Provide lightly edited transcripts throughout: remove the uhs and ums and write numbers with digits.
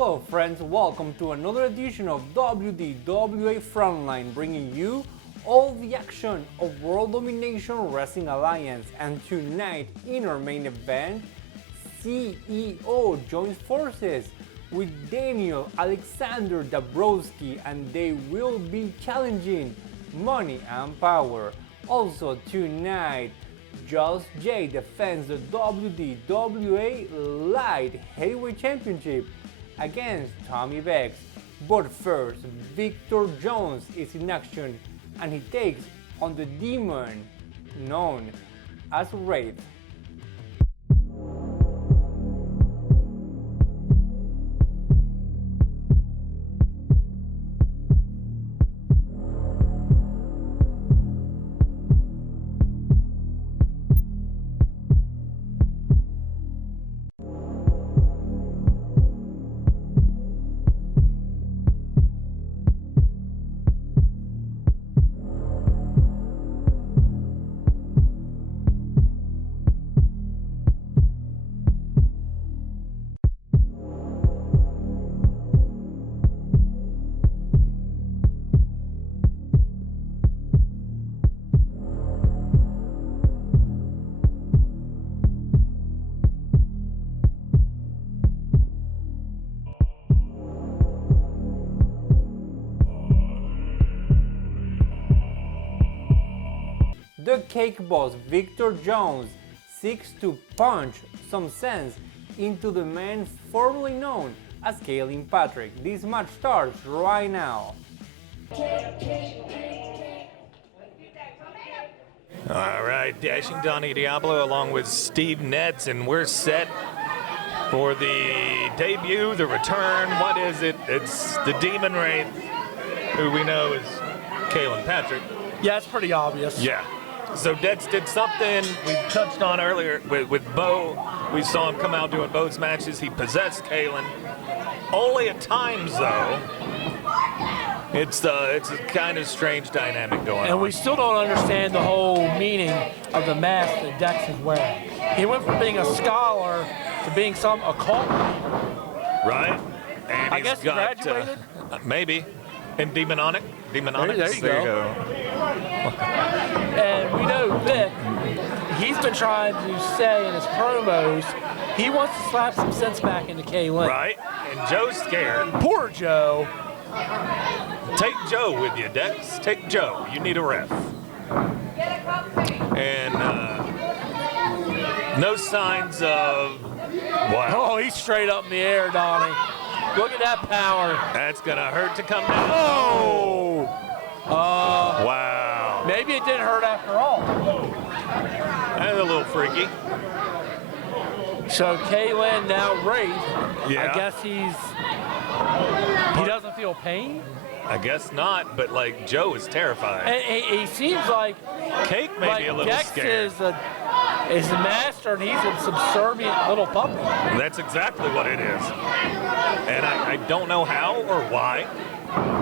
Hello friends, welcome to another edition of WDWA Frontline, bringing you all the action of World Domination Wrestling Alliance. And tonight in our main event, CEO joins forces with Daniel Alexander Dabrowski, and they will be challenging Money and Power. Also tonight, Just Jay defends the WDWA Light Heavyweight Championship against Tommy Vecs. But first, Victor Jones is in action and he takes on the demon known as Wraith. The Cake Boss Victor Jones seeks to punch some sense into the man formerly known as Kaylin Patrick. This match starts right now. All right, Dashing Donnie Diablo along with Steve Netz, and we're set for the debut, the return. What is it? It's the Demon Wraith, who we know is Kaylin Patrick. Yeah, it's pretty obvious. Yeah. So Dex did something we touched on earlier with Bo. We saw him come out doing Bo's matches. He possessed Kaylin. Only at times, though. It's a kind of strange dynamic going on. And we still don't understand the whole meaning of the mask that Dex is wearing. He went from being a scholar to being some occult leader. Right. And I guess he graduated? Maybe. In Demonic. There you go. And we know Vic, he's been trying to say in his promos, he wants to slap some sense back into Kaylin. Right, and Joe's scared. Poor Joe. Take Joe with you, Dex. Take Joe. You need a ref. And no signs of... Wow. Oh, he's straight up in the air, Donnie. Look at that power. That's going to hurt to come down. Oh! Wow. Maybe it didn't hurt after all. That's a little freaky. So Kaylin now Wraith. Yeah. I guess he doesn't feel pain. I guess not, but like Joe is terrified. And he seems like Cake may be a little Dex scared. is the master and he's a subservient little puppet. That's exactly what it is. And I don't know how or why,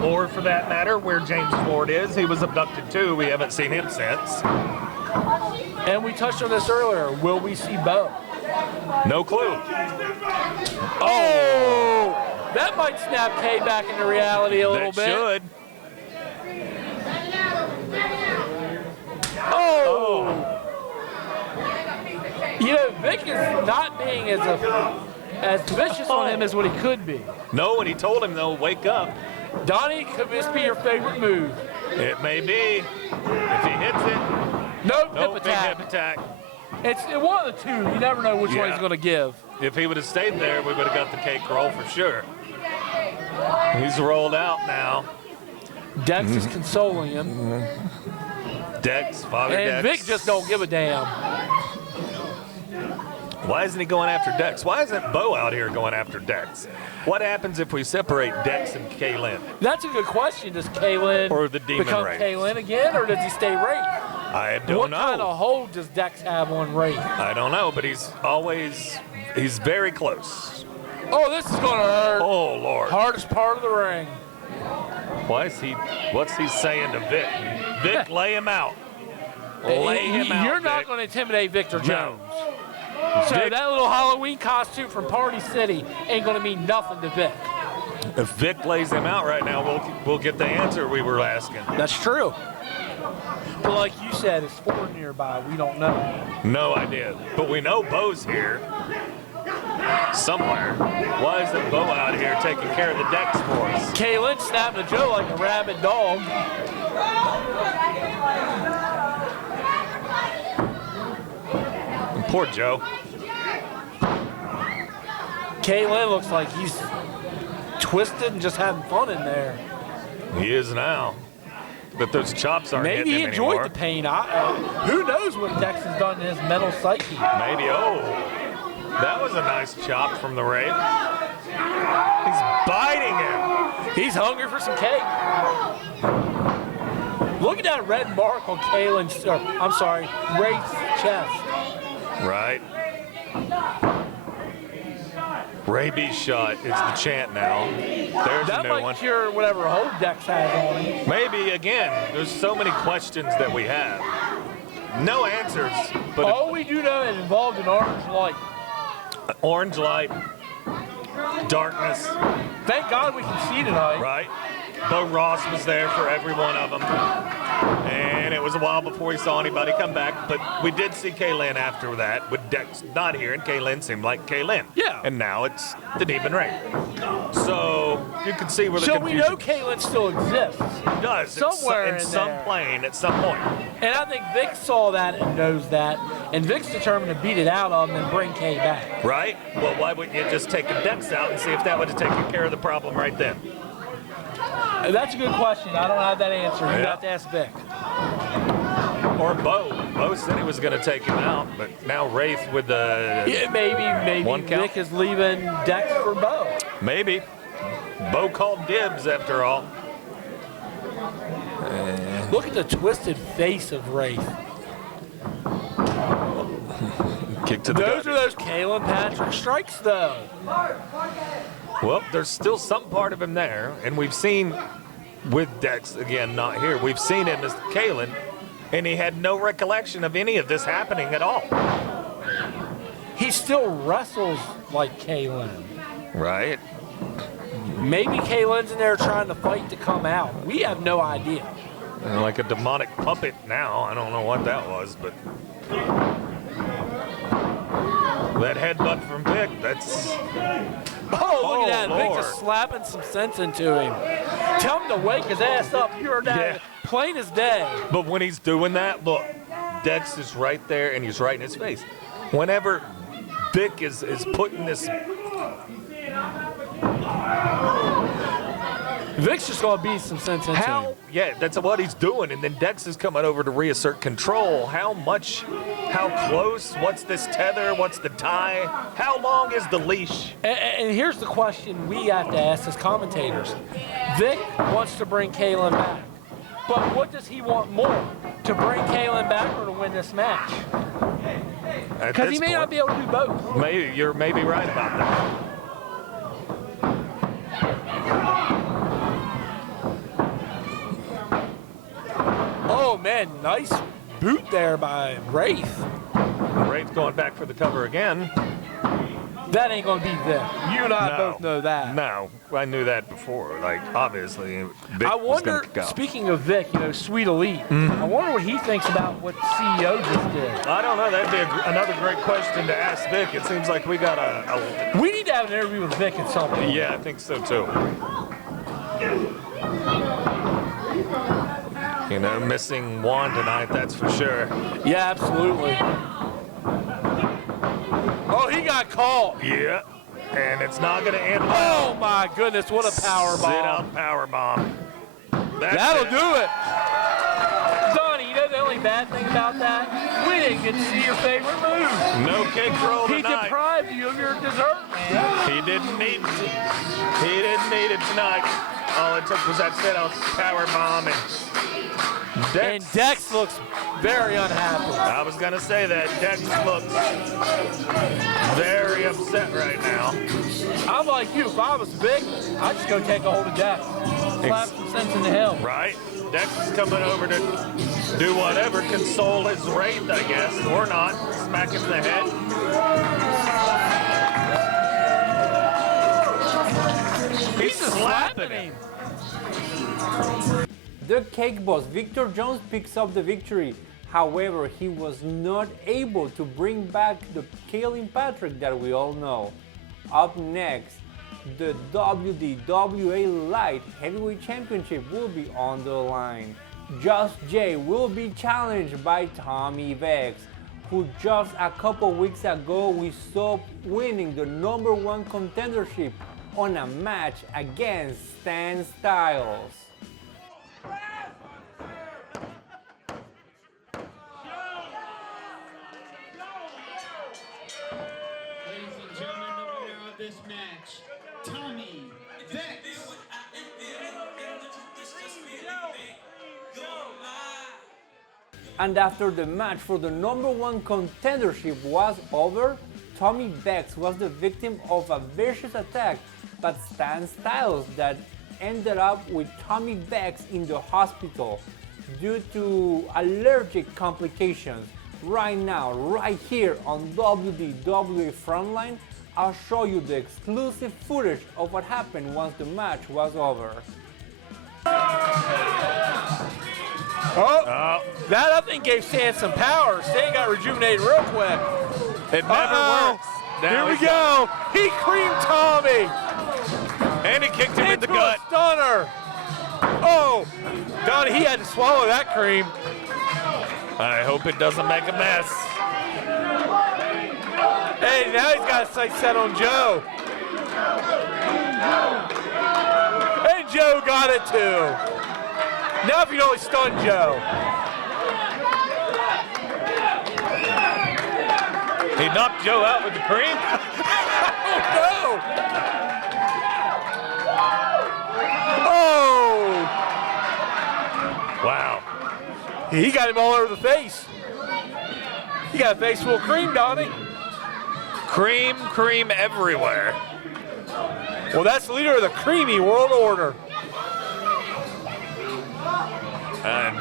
or for that matter, where James Ford is. He was abducted too. We haven't seen him since. And we touched on this earlier. Will we see Bo? No clue. Oh! That might snap Kay back into reality a little bit. Should. Oh! You know, Vic is not being as vicious on him as what he could be. No, and he told him, though, wake up. Donnie, could this be your favorite move? It may be. If he hits it, Nope, no hip big attack. hip attack. It's one of the two. You never know which one he's going to give. If he would have stayed there, we would have got the cake roll for sure. He's rolled out now. Dex is consoling him. Dex, Father And Dex. Vic just don't give a damn. Why isn't he going after Dex? Why isn't Bo out here going after Dex? What happens if we separate Dex and Kaylin? That's a good question. Does Kaylin Or the Demon become Wraith? Kaylin again, or does he stay Wraith? I don't know. What kind of hold does Dex have on Wraith? I don't know, but he's very close. Oh, this is going to hurt. Oh, Lord. Hardest part of the ring. What's he saying to Vic? Vic, lay him out. Lay him out, You're not Vic. going to intimidate Victor Jones. So that little Halloween costume from Party City ain't going to mean nothing to Vic. If Vic lays him out right now, we'll get the answer we were asking. That's true. But like you said, it's Ford nearby. We don't know. No idea. But we know Bo's here somewhere. Why isn't Bo out here taking care of the decks for us? Kaylin snapping a Joe like a rabid dog. Poor Joe. Kaylin looks like he's twisted and just having fun in there. He is now. But those chops aren't Maybe hitting he him enjoyed anymore. the pain. Who knows what Dex has done to his mental psyche? Maybe. Oh, that was a nice chop from the Wraith. He's biting him. He's hungry for some cake. Look at that red mark on Kaylin's, I'm sorry, Wraith's chest. Right. Rabies shot is the chant now. There's That a new might one. cure whatever whole Dex has on him. Maybe, again, there's so many questions that we have. No answers, but All we do know is it involved an orange light. orange light, darkness, Thank God we can see tonight. right? Bo Ross was there for every one of them. And it was a while before he saw anybody come back, but we did see Kaylin after that, with Dex not here, and Kaylin seemed like Kaylin. Yeah. And now it's the Demon Wraith. So you can see where the So we confusion know Kaylin still exists. does somewhere in in some there. plane at some point. And I think Vic saw that and knows that. And Vic's determined to beat it out of him and bring Kay back. Right? Well, why wouldn't you just take the Dex out and see if that would have taken care of the problem right then? That's a good question. I don't have that answer. You Yeah. have to ask Vic. Or Bo. Bo said he was going to take him out, but now Wraith with the... Yeah, maybe One count. Vic is leaving Dex for Bo. Maybe. Bo called dibs after all. Look at the twisted face of Wraith. Kick to the Those gut. are those Kaylin Patrick strikes, though. Well, there's still some part of him there, and we've seen with Dex, again, not here, we've seen him as Kaylin, and he had no recollection of any of this happening at all. He still wrestles like Kaylin. Right. Maybe Kaylin's in there trying to fight to come out. We have no idea. And like a demonic puppet now. I don't know what that was, but... That headbutt from Vic, that's... Oh, look at that. Vic Lord. just slapping some sense into him. Tell him to wake his ass up. You heard that Yeah. plain as day. But when he's doing that, look, Dex is right there, and he's right in his face. Whenever Vic is putting this... Vic's just going to beat some sense into him. How? Yeah, that's what he's doing. And then Dex is coming over to reassert control. How much? How close? What's this tether? What's the tie? How long is the leash? And here's the question we have to ask as commentators. Vic wants to bring Kaylin back. But what does he want more? To bring Kaylin back or to win this match? Because he may not be able to do both. Maybe you're maybe right about that. Oh, man, nice boot there by Wraith. Wraith going back for the cover again. That ain't going to beat Vic. You and I No. both know that. No, I knew that before. Like, obviously, Vic I was wonder, going to go. speaking of Vic, Sweet Elite, I wonder what he thinks about what CEO just did. I don't know. That'd be another great question to ask Vic. It seems like we got a We need to have an interview with Vic at some point. yeah, I think so too. Missing Juan tonight, that's for sure. Yeah, absolutely. Oh, he got caught. Yeah, and it's not going to end Oh, well. my goodness, what a power Sit bomb. up power bomb. That'll do it. Donnie, the only bad thing about that? We didn't get to see your favorite move. No kick roll He tonight. deprived you of your dessert, man. He didn't need it tonight. All it took was that sit up power bomb and And Dex looks very unhappy. I was going to say that. Dex looks very upset right now. I'm like you. If I was Vic, I'd just go take a hold of Dex. Slap some sense into him. Right? Dex is coming over to do whatever, console his Wraith, I guess, or not. Smack him in the head. He's just slapping him. The Cake Boss, Victor Jones, picks up the victory. However, he was not able to bring back the Kaylin Patrick that we all know. Up next, the WDWA Light Heavyweight Championship will be on the line. Just Jay will be challenged by Tommy Vecs, who just a couple weeks ago we saw winning the #1 contendership on a match against Stan Styles. Ladies and gentlemen, the winner of this match, Tommy Vecs. And after the match for the #1 contendership was over, Tommy Vecs was the victim of a vicious attack by Stan Styles that ended up with Tommy Vecs in the hospital due to allergic complications. Right now, right here on WDWA Frontline, I'll show you the exclusive footage of what happened once the match was over. Oh, that I think gave Stan some power. Stan got rejuvenated real quick. It never works. Here we go. He creamed Tommy. And he kicked him in the Into gut. a stunner. Oh, Donnie, he had to swallow that cream. I hope it doesn't make a mess. Hey, now he's got his sights set on Joe. And Joe got it too. Now if you only stun Joe. He knocked Joe out with the cream. Oh, no. Oh. Wow. He got him all over the face. He got a face full of cream, Donnie. Cream everywhere. Well, that's the leader of the creamy world order. And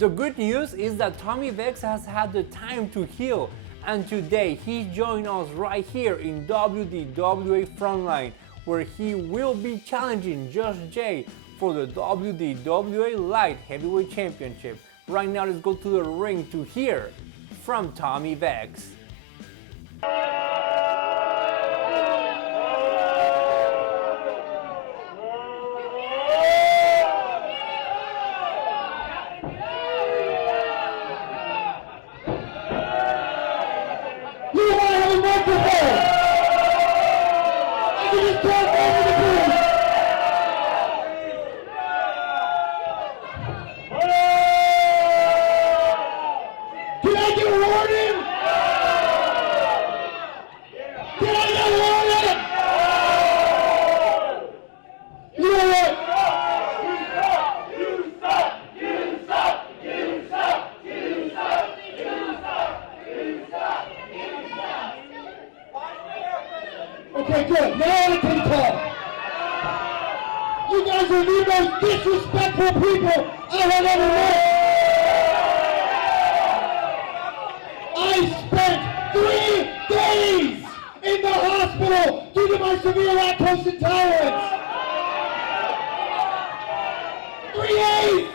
The good news is that Tommy Vecs has had the time to heal, and today he joined us right here in WDWA Frontline, where he will be challenging Just Jay for the WDWA Light Heavyweight Championship. Right now, let's go to the ring to hear from Tommy Vecs. You want to have a microphone? I can just talk over the booth. Can I get a warning? Can I get a warning? You know what? Okay, good. Now I can talk. You guys are the most disrespectful people I have ever met. I spent 3 days in the hospital due to my severe lactose intolerance. 3 days!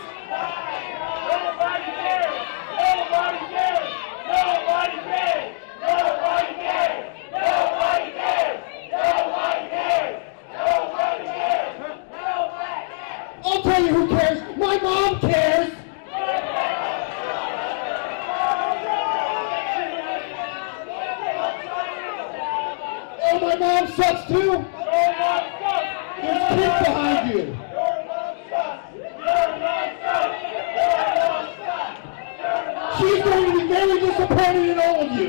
I'll tell you who cares. My mom cares. Oh, my mom sucks too. There's kids behind you. She's going to be very disappointed in all of you.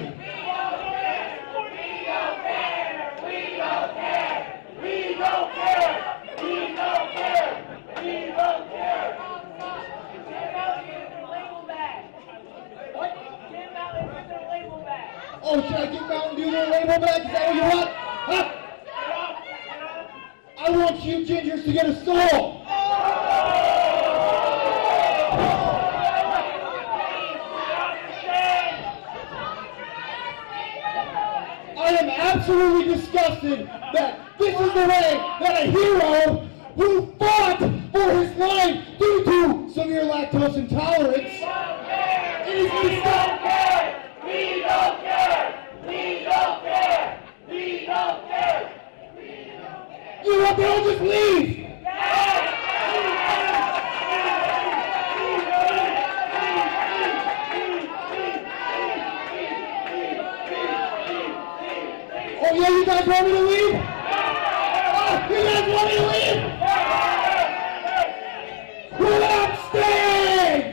Oh, should I give Mountain Dew their label back? Is that what you want? Huh? I want you gingers to get a soul. absolutely disgusted that this is the way that a hero who fought for his life due to severe lactose intolerance is to stop. We don't care! We don't care! We don't care! You know what? They'll just leave! Oh yeah, you guys want me to leave? Oh, you guys want me to leave? Well, I'm staying!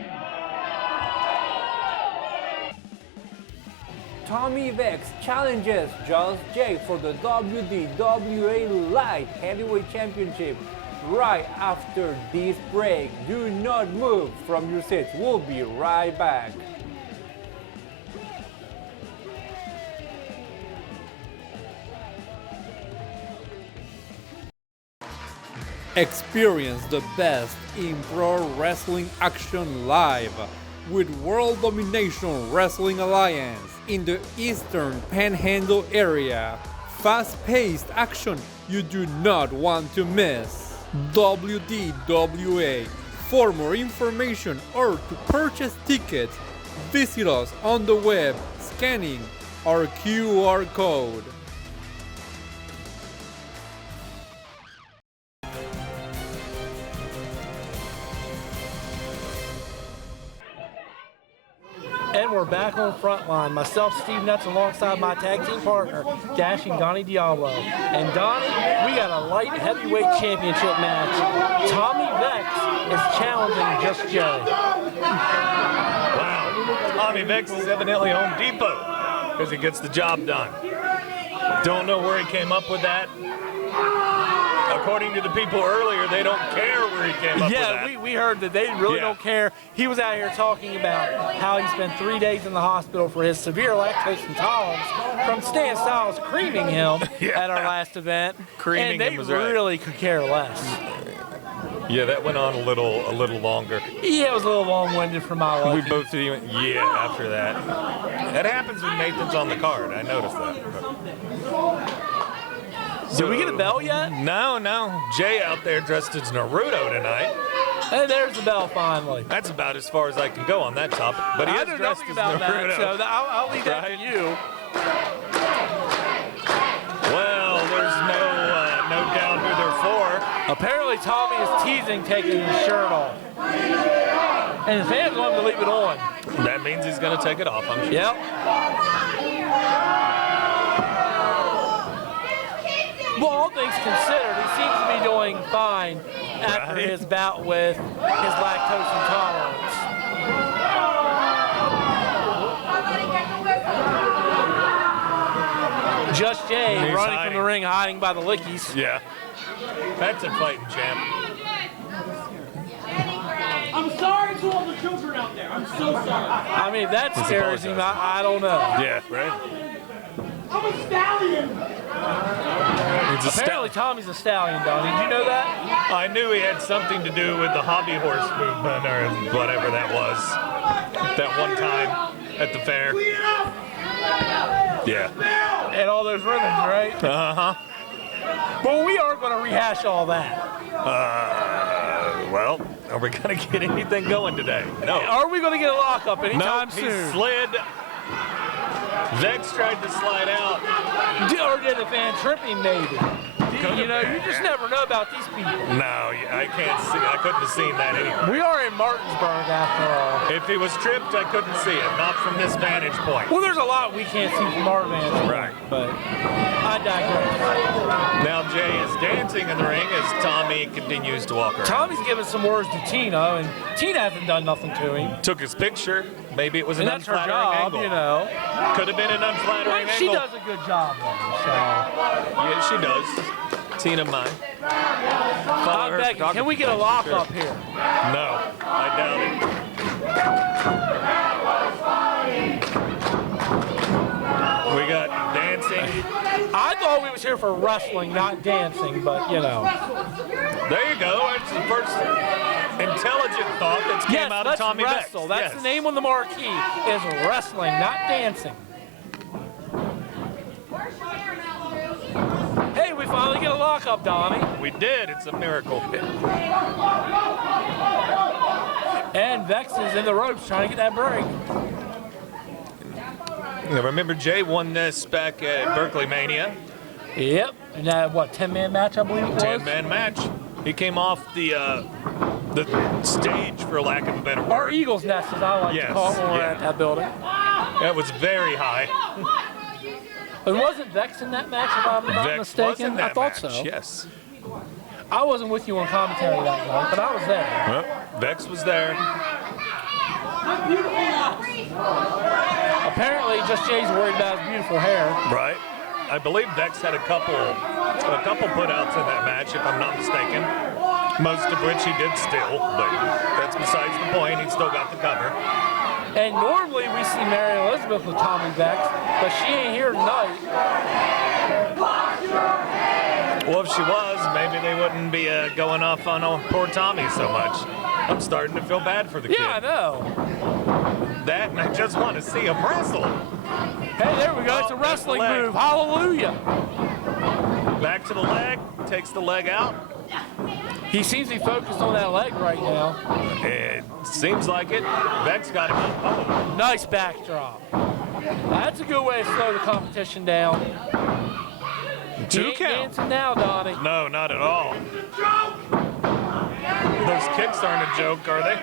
Tommy Vecs challenges Just Jay for the WDWA Light Heavyweight Championship right after this break. Do not move from your seats. We'll be right back. Experience the best in pro wrestling action live with World Domination Wrestling Alliance in the Eastern Panhandle area. Fast-paced action you do not want to miss. WDWA. For more information or to purchase tickets, visit us on the web scanning our QR code. And we're back on Frontline. Myself, Steve Nuts, alongside my tag team partner, Dashing Donnie Diablo. And Donnie, we got a light heavyweight championship match. Tommy Vecs is challenging Just Jay. Wow. Tommy Vecs is evidently Home Depot because he gets the job done. Don't know where he came up with that. According to the people earlier, they don't care where he came up with that. Yeah, we heard that they really don't care. He was out here talking about how he spent 3 days in the hospital for his severe lactose intolerance from Stan Styles creaming him at our last event. Creaming and him was they right. really could care less. Yeah, that went on a little longer. Yeah, it was a little long-winded for my liking. We both did even, after that. That happens when Nathan's on the card. I noticed that. Did we get a bell yet? No. Jay out there dressed as Naruto tonight. And there's the bell finally. That's about as far as I can go on that topic. But he I is know dressed nothing as about Naruto. that, so I'll leave that to you. Well, there's no doubt who they're for. Apparently Tommy is teasing taking his shirt off. And the fans want him to leave it on. That means he's going to take it off, I'm sure. Yep. Well, all things considered, he seems to be doing fine after his bout with his lactose intolerance. Just Jay running from the ring, hiding by the lickies. Yeah. That's a fighting champ. I'm sorry to all the children out there. I'm so sorry. I mean, if that scares him, I don't know. Yeah, right? I'm a stallion. Apparently Tommy's a stallion, Donnie. Did you know that? I knew he had something to do with the hobby horse movement or whatever that was. That one time at the fair. Yeah. And all those ribbons, right? Uh-huh. Well, we are going to rehash all that. Well, are we going to get anything going today? No. Are we going to get a lockup anytime soon? He slid. Vecs tried to slide out. Or did the fan trip him, maybe? You know, you just never know about these people. No, I can't see. I couldn't have seen that anyway. We are in Martinsburg, after all. If he was tripped, I couldn't see it. Not from this vantage point. Well, there's a lot we can't see from our vantage point. Right. But I digress. Now Jay is dancing in the ring as Tommy continues to walk around. Tommy's giving some words to Tina, and Tina hasn't done nothing to him. Took his picture. Maybe it was an And that's her unflattering job, angle. you know. Could have been an unflattering She angle. does a good job, though, so. Yeah, she does. Tina mine. I'm begging, can we get a lockup here? No, I doubt it. We got dancing. I thought we was here for wrestling, not dancing, but you know. There you go. That's the first intelligent thought that's came out of Tommy Vecs. Wrestle. That's the name on the marquee, is wrestling, not dancing. up, Donnie. We did. It's a miracle. And Vecs is in the ropes trying to get that break. Yeah, remember Jay won this back at Berkeley Mania. Yep. And that, what, 10-man match, I believe it was? 10-man match. He came off the stage, for lack of a better word. Or Eagle's Nest, as I like to call it when we're at that building. That was very high. And wasn't Vecs in that match, if I'm not Vecs mistaken? was in that I thought match, so. yes. I wasn't with you on commentary that night, but I was there. Well, Vecs was there. Apparently, just Jay's worried about his beautiful hair. Right. I believe Vecs had a couple put-outs in that match, if I'm not mistaken. Most of which he did steal, but that's besides the point. He still got the cover. And normally we see Mary Elizabeth with Tommy Vecs, but she ain't here tonight. Well, if she was, maybe they wouldn't be going off on poor Tommy so much. I'm starting to feel bad for the kid. Yeah, I know. That, and I just want to see him wrestle. Hey, there we go. It's a wrestling move. Hallelujah. Back to the leg. Takes the leg out. He seems to be focused on that leg right now. It seems like it. Vecs got him up. Oh. Nice backdrop. That's a good way to slow the competition down. Two ain't count. Dancing now, Donnie. No, not at all. Those kicks aren't a joke, are they?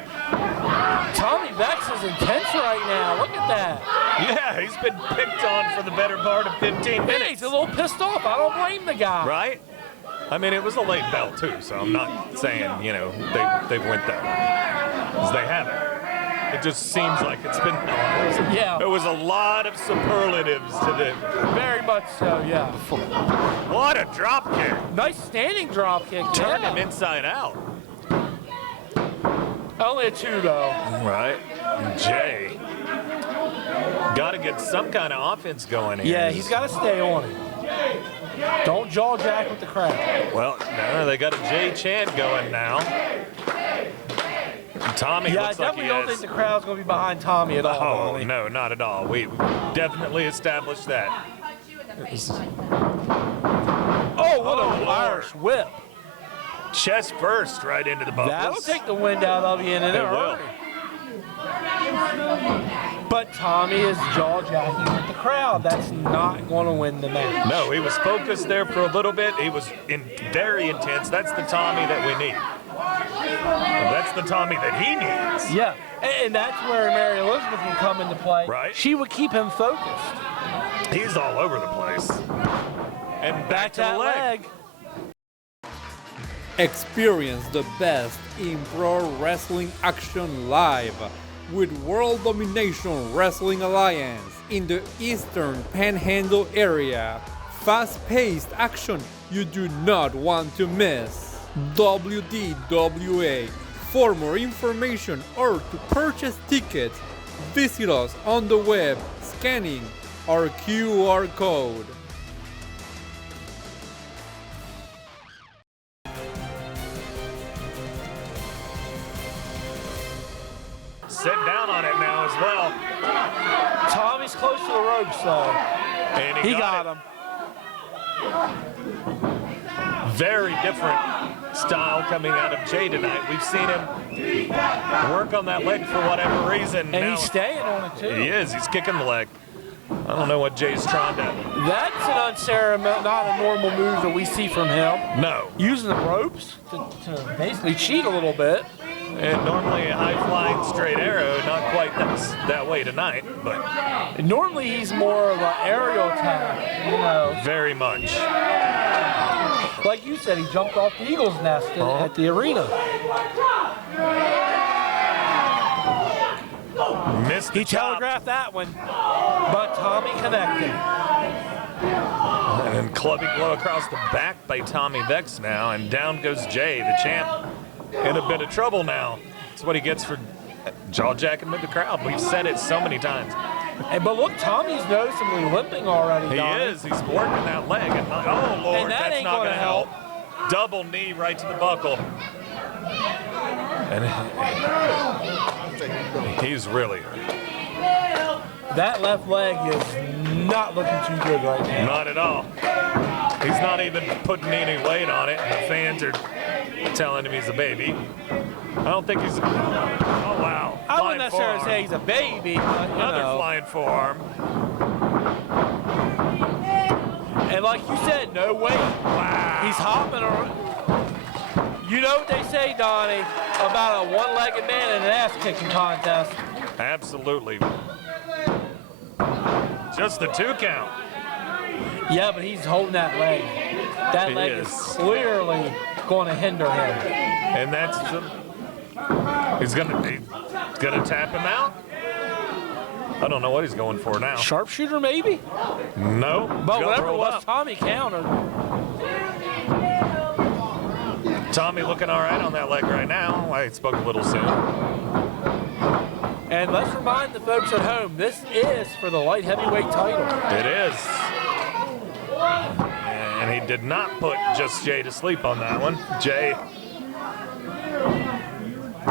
Tommy Vecs is intense right now. Look at that. Yeah, he's been picked on for the better part of 15 minutes. Yeah, he's a little pissed off. I don't blame the guy. Right? I mean, it was a late bell, too, so I'm not saying, you know, they went that way. Because they haven't. It just seems like it's been. Yeah. There was a lot of superlatives to this. Very much so, yeah. What a drop kick. Nice standing drop kick. Turned yeah. him inside out. Only a 2, though. Right. Jay. Got to get some kind of offense going here. Yeah, he's got to stay on it. Don't jaw jack with the crowd. Well, no, they got a Jay chant going now. Tommy looks I like definitely he don't has. think the crowd's going to be behind Tommy at all. Oh, no, not at all. We definitely established that. Oh, what Oh, a Lord. Irish whip. Chest first right into the buckles. That'll take the wind out of you in a will. hurry. But Tommy is jaw-jacking with the crowd. That's not going to win the match. No, he was focused there for a little bit. He was very intense. That's the Tommy that we need. That's the Tommy that he needs. Yeah, and that's where Mary Elizabeth will come into play. Right. She would keep him focused. He's all over the place. And back to the that leg. Experience the best in pro wrestling action live with World Domination Wrestling Alliance in the Eastern Panhandle area. Fast-paced action you do not want to miss. WDWA. For more information or to purchase tickets, visit us on the web scanning our QR code. Sit down on it now as well. Tommy's close to the ropes, though. And He got him. Very different style coming out of Jay tonight. We've seen him work on that leg for whatever reason. And Now he's staying on it, too. he is. He's kicking the leg. I don't know what Jay's trying to. That's an unceremonious, not a normal move that we see from him. No. Using the ropes to basically cheat a little bit. And normally a high-flying straight arrow, not quite that way tonight, but Normally he's more of an aerial attack, you know. very much. Like you said, he jumped off the Eagle's Nest at the arena. Missed the He chop. telegraphed that one, but Tommy connected. And clubbing blow across the back by Tommy Vecs now, and down goes Jay, the champ, in a bit of trouble now. That's what he gets for jaw-jacking with the crowd. We've said it so many times. Hey, but look, Tommy's noticeably limping already, He Donnie. is. He's working that leg. And oh, Lord, And that that's ain't not gonna going to help. Double knee right to the buckle. And he's really hurt. That left leg is not looking too good right now. Not at all. He's not even putting any weight on it. The fans are telling him he's a baby. I don't think he's. Oh wow! I wouldn't necessarily say he's a baby, but you Another know. flying forearm. And like you said, no weight. Wow! He's hopping around. You know what they say, Donnie, about a one-legged man in an ass-kicking contest? Absolutely. Just the 2 count. Yeah, but he's holding that leg. That He leg is. is clearly going to hinder him. And that's he's gonna tap him out. I don't know what he's going for now. Sharpshooter, maybe? No. But whatever it was, Tommy countered. Tommy looking all right on that leg right now. I spoke a little soon. And let's remind the folks at home, this is for the light heavyweight title. It is. And he did not put Just Jay to sleep on that one. Jay.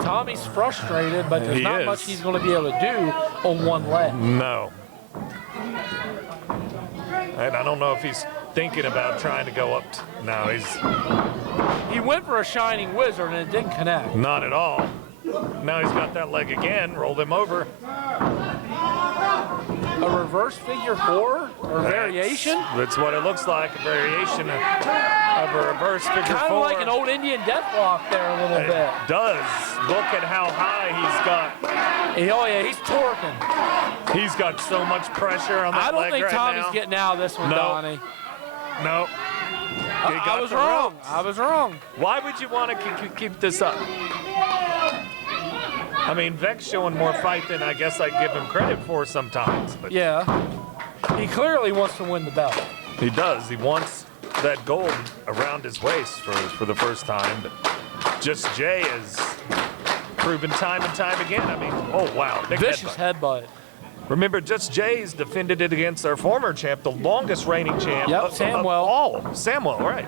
Tommy's frustrated, but there's He not is. much he's going to be able to do on one leg. No. And I don't know if he's thinking about trying to go up. No, He went for a shining wizard and it didn't connect. not at all. Now he's got that leg again, rolled him over. A reverse figure 4 or variation? That's what it looks like, a variation of a reverse figure 4. Kind of like an old Indian deathlock there a little bit. It does. Look at how high he's got. Oh yeah, he's torquing. He's got so much pressure on that I don't leg think right Tommy's now. getting out of this one, No. Donnie. No. He I got was the wrong. ropes. I was wrong. Why would you want to keep this up? I mean, Vecs showing more fight than I guess I give him credit for sometimes. But Yeah. He clearly wants to win the belt. he does. He wants that gold around his waist for the first time. But Just Jay is proven time and time again. I mean, oh wow, big Vicious headbutt. headbutt. Remember, Just Jay's defended it against our former champ, the longest reigning champ Yep, of Samwell. all. Samwell, right.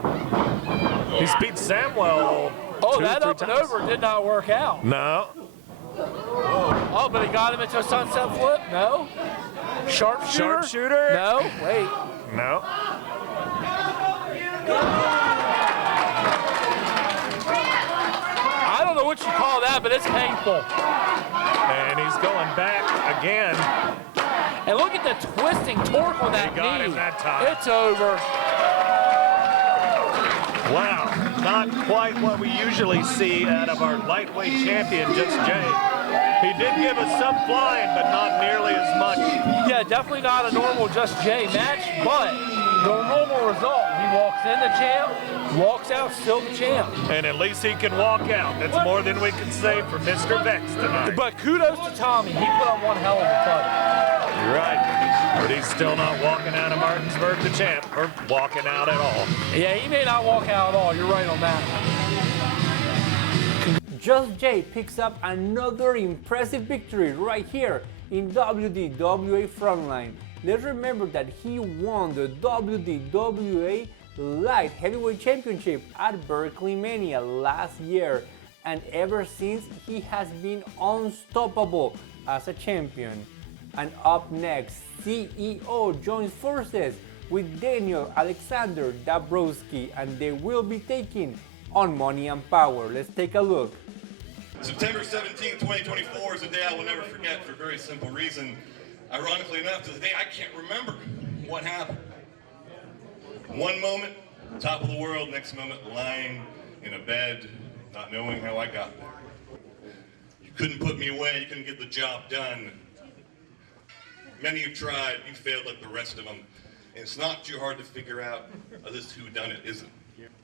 He's beat Samwell Oh, 2 or that 3 up and times. over did not work out. No. Oh, but he got him into a sunset flip? No. Sharpshooter? Sharpshooter? No. Wait. No. I don't know what you call that, but it's painful. And he's going back again. And look at the twisting torque on that He got knee. him that time. It's over. Wow. Not quite what we usually see out of our lightweight champion, Just Jay. He did give us some flying, but not nearly as much. Yeah, definitely not a normal Just Jay match, but the normal result. He walks in the champ, walks out still the champ. And at least he can walk out. That's more than we can say for Mr. Vecs tonight. But kudos to Tommy. He put on one hell of a fight. You're right. But he's still not walking out of Martinsburg the champ, or walking out at all. Yeah, he may not walk out at all. You're right on that. Just Jay picks up another impressive victory right here in WDWA Frontline. Let's remember that he won the WDWA Light Heavyweight Championship at Berkeley Mania last year, and ever since he has been unstoppable as a champion. And up next, CEO joins forces with Daniel Alexander Dabrowski, and they will be taking on Money and Power. Let's take a look. September 17, 2024 is a day I will never forget for a very simple reason. Ironically enough, to the day I can't remember what happened. One moment, top of the world, next moment, lying in a bed, not knowing how I got there. You couldn't put me away, you couldn't get the job done. Many have tried, you failed like the rest of them. And it's not too hard to figure out this whodunit, is it?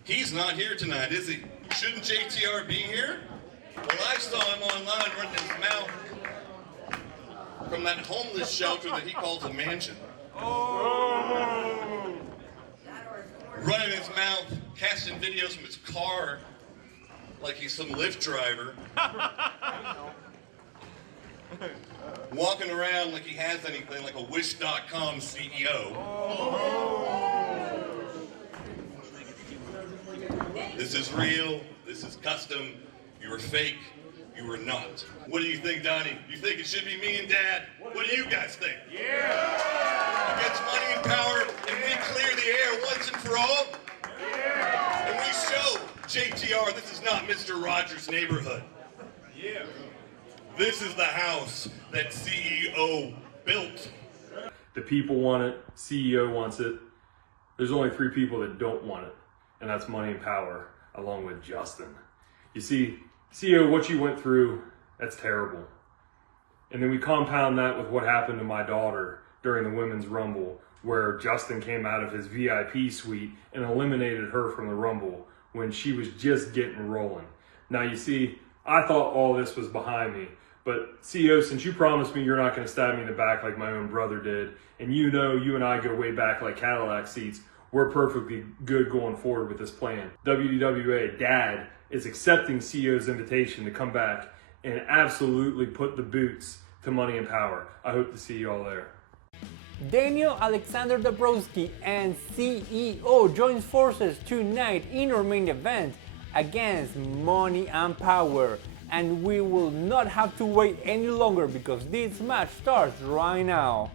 He's not here tonight, is he? Shouldn't JTR be here? Well, I saw him online running his mouth from that homeless shelter that he calls a mansion. Running his mouth, casting videos from his car like he's some Lyft driver. Walking around like he has anything, like a Wish.com CEO. This is real, this is custom, you were fake, you were not. What do you think, Donnie? You think it should be me and Dad? What do you guys think? Yeah! Against Money and Power, and we clear the air once and for all. And we show JTR this is not Mr. Rogers' neighborhood. This is the house that CEO built. The people want it, CEO wants it. There's only 3 people that don't want it, and that's money and power, along with Justin. You see, CEO, what you went through, that's terrible. And then we compound that with what happened to my daughter during the Women's Rumble, where Justin came out of his VIP suite and eliminated her from the Rumble when she was just getting rolling. Now you see, I thought all this was behind me, but CEO, since you promised me you're not going to stab me in the back like my own brother did, and you know you and I go way back like Cadillac seats, we're perfectly good going forward with this plan. WDWA Dad is accepting CEO's invitation to come back and absolutely put the boots to money and power. I hope to see you all there. Daniel Alexander Dabrowski and CEO joins forces tonight in our main event against Money and Power. And we will not have to wait any longer because this match starts right now.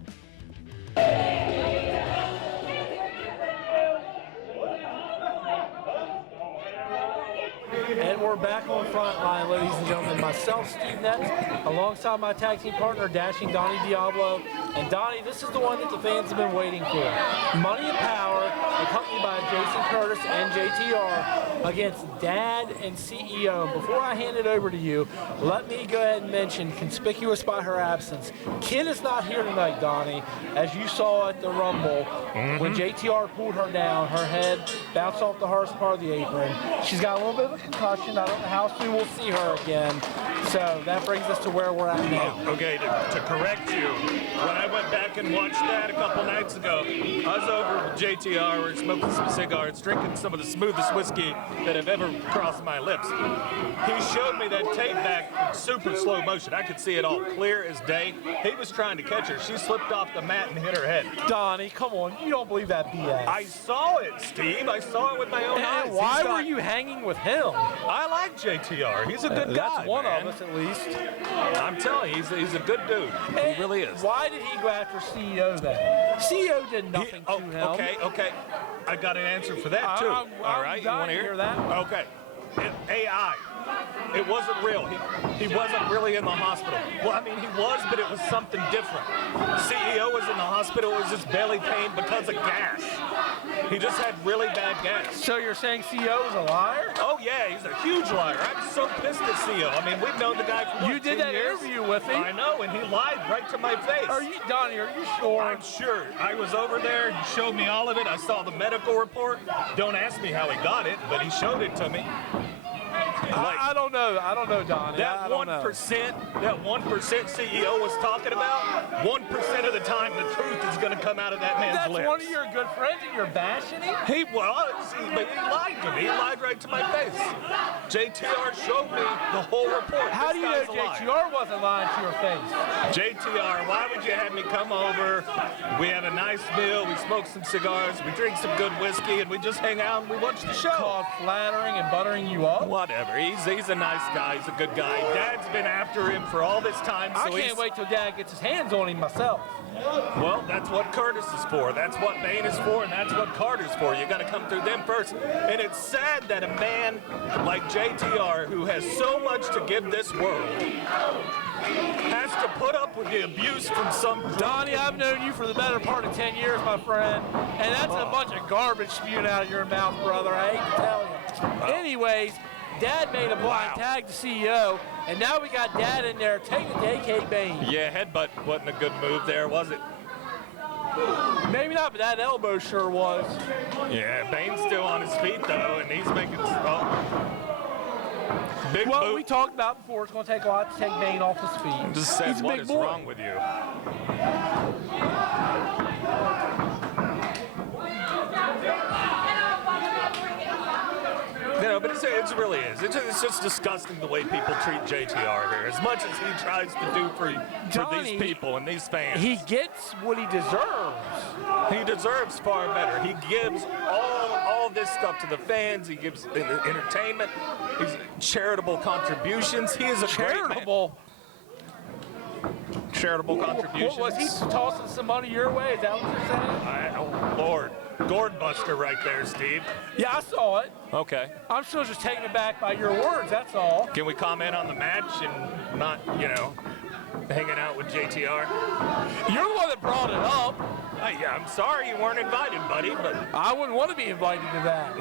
And we're back on Frontline, ladies and gentlemen. Myself, Steve Nets, alongside my tag team partner, Dashing Donnie Diablo. And Donnie, this is the one that the fans have been waiting for. Money and Power, accompanied by Jason Curtis and JTR, against Dad and CEO. Before I hand it over to you, let me go ahead and mention, conspicuous by her absence, Kid is not here tonight, Donnie. As you saw at the Rumble, when JTR pulled her down, her head bounced off the hardest part of the apron. She's got a little bit of a concussion. I don't know how soon we'll see her again. So that brings us to where we're at now. Okay, to correct you, when I went back and watched that a couple nights ago, I was over with JTR, we were smoking some cigars, drinking some of the smoothest whiskey that have ever crossed my lips. He showed me that tape back in super slow motion. I could see it all clear as day. He was trying to catch her. She slipped off the mat and hit her head. Donnie, come on, you don't believe that BS. I saw it, Steve. I saw it with my own eyes. And why were you hanging with him? I like JTR. He's a good guy. That's one man. of us, at least. I'm telling you, he's a good dude. He really is. Why did he go after CEO then? CEO did nothing to him. Okay. I got an answer for that too. All right, you want to hear that? Okay. AI. It wasn't real. He wasn't really in the hospital. Well, I mean, he was, but it was something different. CEO was in the hospital. It was just belly pain because of gas. He just had really bad gas. So you're saying CEO is a liar? Oh, yeah, he's a huge liar. I'm so pissed at CEO. I mean, we've known the guy for, You did that 2 years? interview with him? I know, and he lied right to my face. Donnie, are you sure? I'm sure. I was over there. He showed me all of it. I saw the medical report. Don't ask me how he got it, but he showed it to me. I don't know. I don't know, Donnie. That 1%, that 1% CEO was talking about, 1% of the time the truth is going to come out of that man's lips. That's one of your good friends and you're bashing him? He was, but he lied to me. He lied right to my face. JTR showed me the whole report. How do you know JTR wasn't lying to your face? JTR, why would you have me come over? We have a nice meal, we smoke some cigars, we drink some good whiskey, and we just hang out and we watch the show. Called flattering and buttering you up? Whatever. He's a nice guy. He's a good guy. Dad's been after him for all this time. So I can't wait till Dad gets his hands on him myself. Well, that's what Curtis is for. That's what Bain is for, and that's what Carter's for. You got to come through them first. And it's sad that a man like JTR, who has so much to give this world, has to put up with the abuse from some... Donnie, I've known you for the better part of 10 years, my friend, and that's a bunch of garbage spewing out of your mouth, brother. I hate to tell you. Anyways, Dad made a blind tag to CEO, and now we got Dad in there taking it to AK Bain. Yeah, headbutt wasn't a good move there, was it? Maybe not, but that elbow sure was. Yeah, Bain's still on his feet, though, and he's making... Big well, boot. we talked about before, it's going to take a lot to take Bain off his feet. Just said, what is wrong with you? You know, but it really is. It's just disgusting the way people treat JTR here. As much as he tries to do for these people and these fans. He gets what he deserves. He deserves far better. He gives all this stuff to the fans. He gives entertainment. He's charitable contributions. He is a charitable. Great man. charitable contributions. Was he tossing some money your way? Is that what you're saying? Oh, Lord. Gourd buster right there, Steve. Yeah, I saw it. Okay. I'm still just taken aback by your words, that's all. Can we comment on the match and not, hanging out with JTR? You're the one that brought it up. Yeah, I'm sorry you weren't invited, buddy, but I wouldn't want to be invited to that.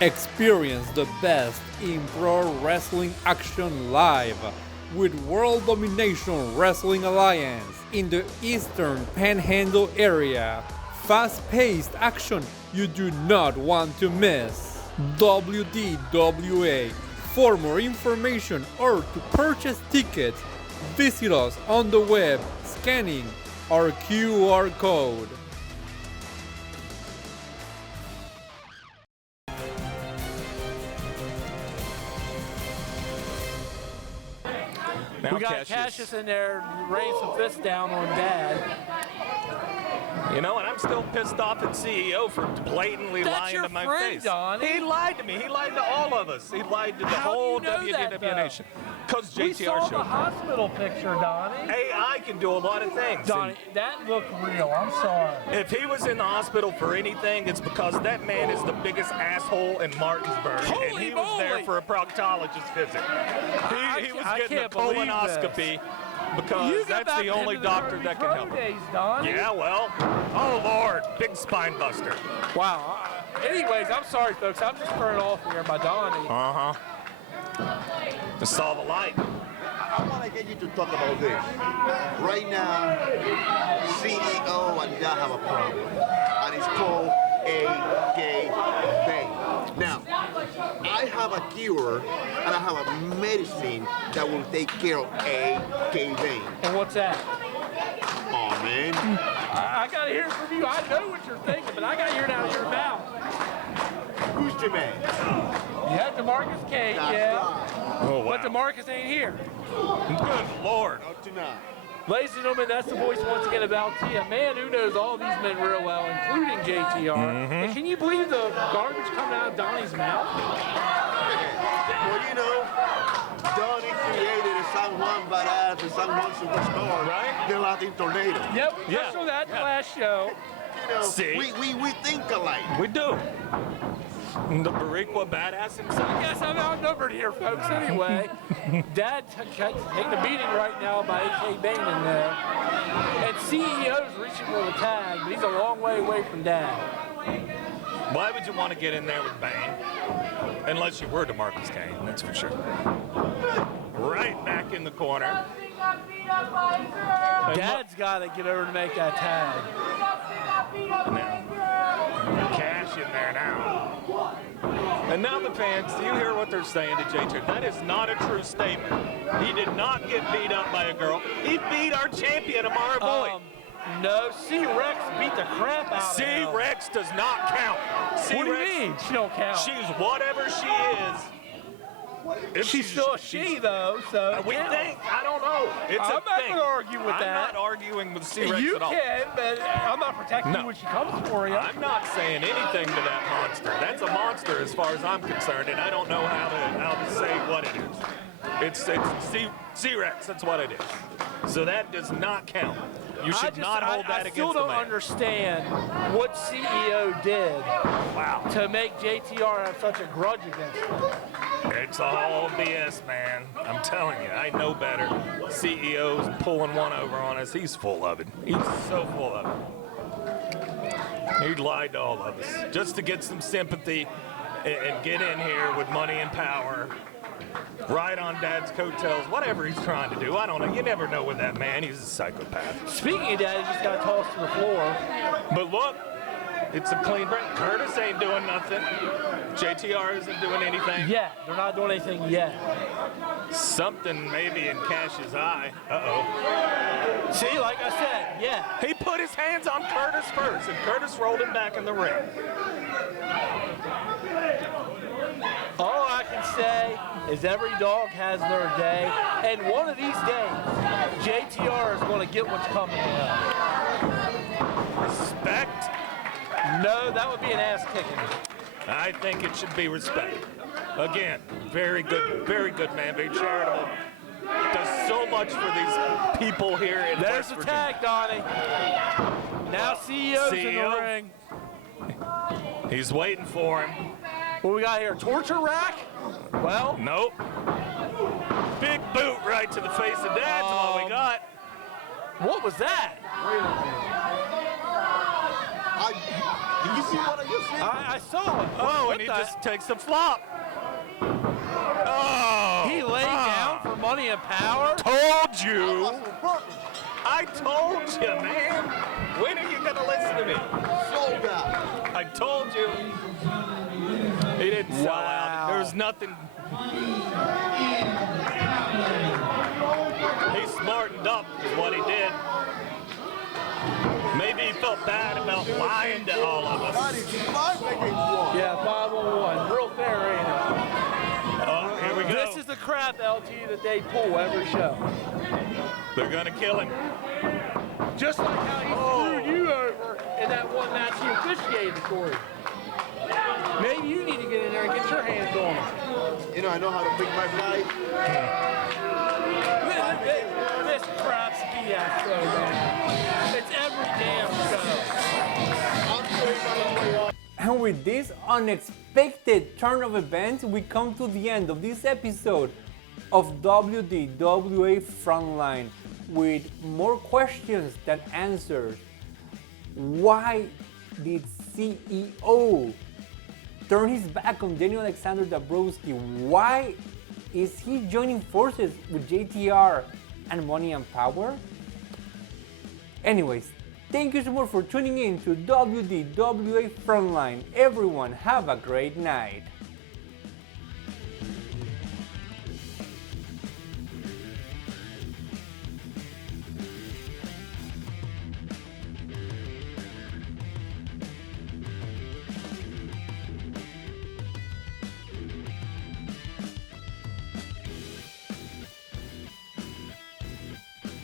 Experience the best in pro wrestling action live with World Domination Wrestling Alliance in the Eastern Panhandle area. Fast-paced action you do not want to miss. WDWA. For more information or to purchase tickets, visit us on the web scanning our QR code. now We got Cassius in there raining some fists down on Dad. And I'm still pissed off at CEO for blatantly That's lying your to my friend, face. Donnie. He lied to me. He lied to all of us. He lied to the How do you whole know that, WDWA though? Nation. Because We JTR saw the showed. hospital picture, Donnie. AI can do a lot of things. Donnie, that looked real. I'm sorry. If he was in the hospital for anything, it's because that man is the biggest asshole in Martinsburg. Holy and he was there moly. for a proctologist visit. He was getting a can't believe colonoscopy because You got that's back the only into the doctor Kirby that can Pro help him. days, Donnie. Yeah, well, oh Lord, big spine buster. Wow. Anyways, I'm sorry, folks. I'm just turned off here by Donnie. To solve a light. I want to get you to talk about this. Right now, CEO and I have a problem, and it's called AK Vein. Now, I have a cure, and I have a medicine that will take care of AK Vein. And what's that? Oh, man. I got to hear it from you. I know what you're thinking, but I got to hear it out of your mouth. Who's the man? You had DeMarcus Kane, That's yeah. right. Oh, But DeMarcus ain't here. Good Lord. Not tonight. Ladies and gentlemen, that's the voice once again of LT, a man who knows all these men real well, including JTR. And can you believe the garbage coming out of Donnie's mouth? Well, Donnie created a San Juan badass, a San Juan superstar, Right. The Latin Tornado. Yep, Yeah, I saw that yeah. last show. See? We think alike. We do. The Boricua badass himself. I guess I'm outnumbered here, folks. Anyway, Dad taking a beating right now by AK Bain in there. And CEO's reaching for the tag, but he's a long way away from Dad. Why would you want to get in there with Bane? Unless you were DeMarcus Kane, that's for sure. Right back in the corner. And Dad's got to get over to make that tag. now, Cash in there now. And now the fans, do you hear what they're saying to J2? That is not a true statement. He did not get beat up by a girl. He beat our champion, Amara Boyd. No, C-Rex beat the crap out of him. C-Rex does not count. What do you mean? She don't count. She's whatever she is. If She's still a she, though, so We think. I don't know. It's I'm a not thing. gonna argue with I'm that. not arguing with C-Rex You at all. can, but I'm not protecting No. you when she comes for you. I'm not saying anything to that monster. That's a monster as far as I'm concerned, and I don't know how to say what it is. It's C-Rex. That's what it is. So that does not count. You should not hold that I against still the don't man. understand what CEO did to make JTR have such a grudge against him. It's all BS, man. I'm telling you, I know better. CEO's pulling one over on us. He's full of it. He's so full of it. He lied to all of us just to get some sympathy and get in here with money and power. Ride on Dad's coattails, whatever he's trying to do. I don't know. You never know with that man. He's a psychopath. Speaking of Dad, he just got tossed to the floor. But look, it's a clean break. Curtis ain't doing nothing. JTR isn't doing anything. Yeah, they're not doing anything yet. Something maybe in Cash's eye. Uh-oh. See, like I said, yeah. He put his hands on Curtis first, and Curtis rolled him back in the ring. All I can say is every dog has their day, and one of these days, JTR is going to get what's coming to him. Respect? No, that would be an ass kicking. I think it should be respect. Again, very good man, very charitable. does so much for these people here in There's West the Virginia. tag, Donnie. Now CEO's in the CEO. ring. He's waiting for him. What we got here? Torture rack? Well, Nope. Big boot right to the face of Dad's what we got. what was that? Did you see what I just said? I saw it. Oh, What and he the- just takes a flop. Oh. He laid down for money and power. Told you. I told you, man. When are you gonna listen to me? Sold out. I told you. He didn't sell Wow. out. There was nothing. He smartened up is what he did. Maybe he felt bad about lying to all of us. That is my making one. Yeah, 501. Real fair, ain't it? Oh, here we go. This is the crap, LT, that they pull every show. They're gonna kill him. Just like how he screwed you over in that one match he officiated for you. Maybe you need to get in there and get your hands on him. You know, I know how to pick my fight. This crap's BS, though, man. It's every damn show. I'm saying my way off. And with this unexpected turn of events, we come to the end of this episode of WDWA Frontline with more questions than answers. Why did CEO turn his back on Daniel Alexander Dabrowski? Why is he joining forces with JTR and Money and Power? Anyways, thank you so much for tuning in to WDWA Frontline. Everyone, have a great night.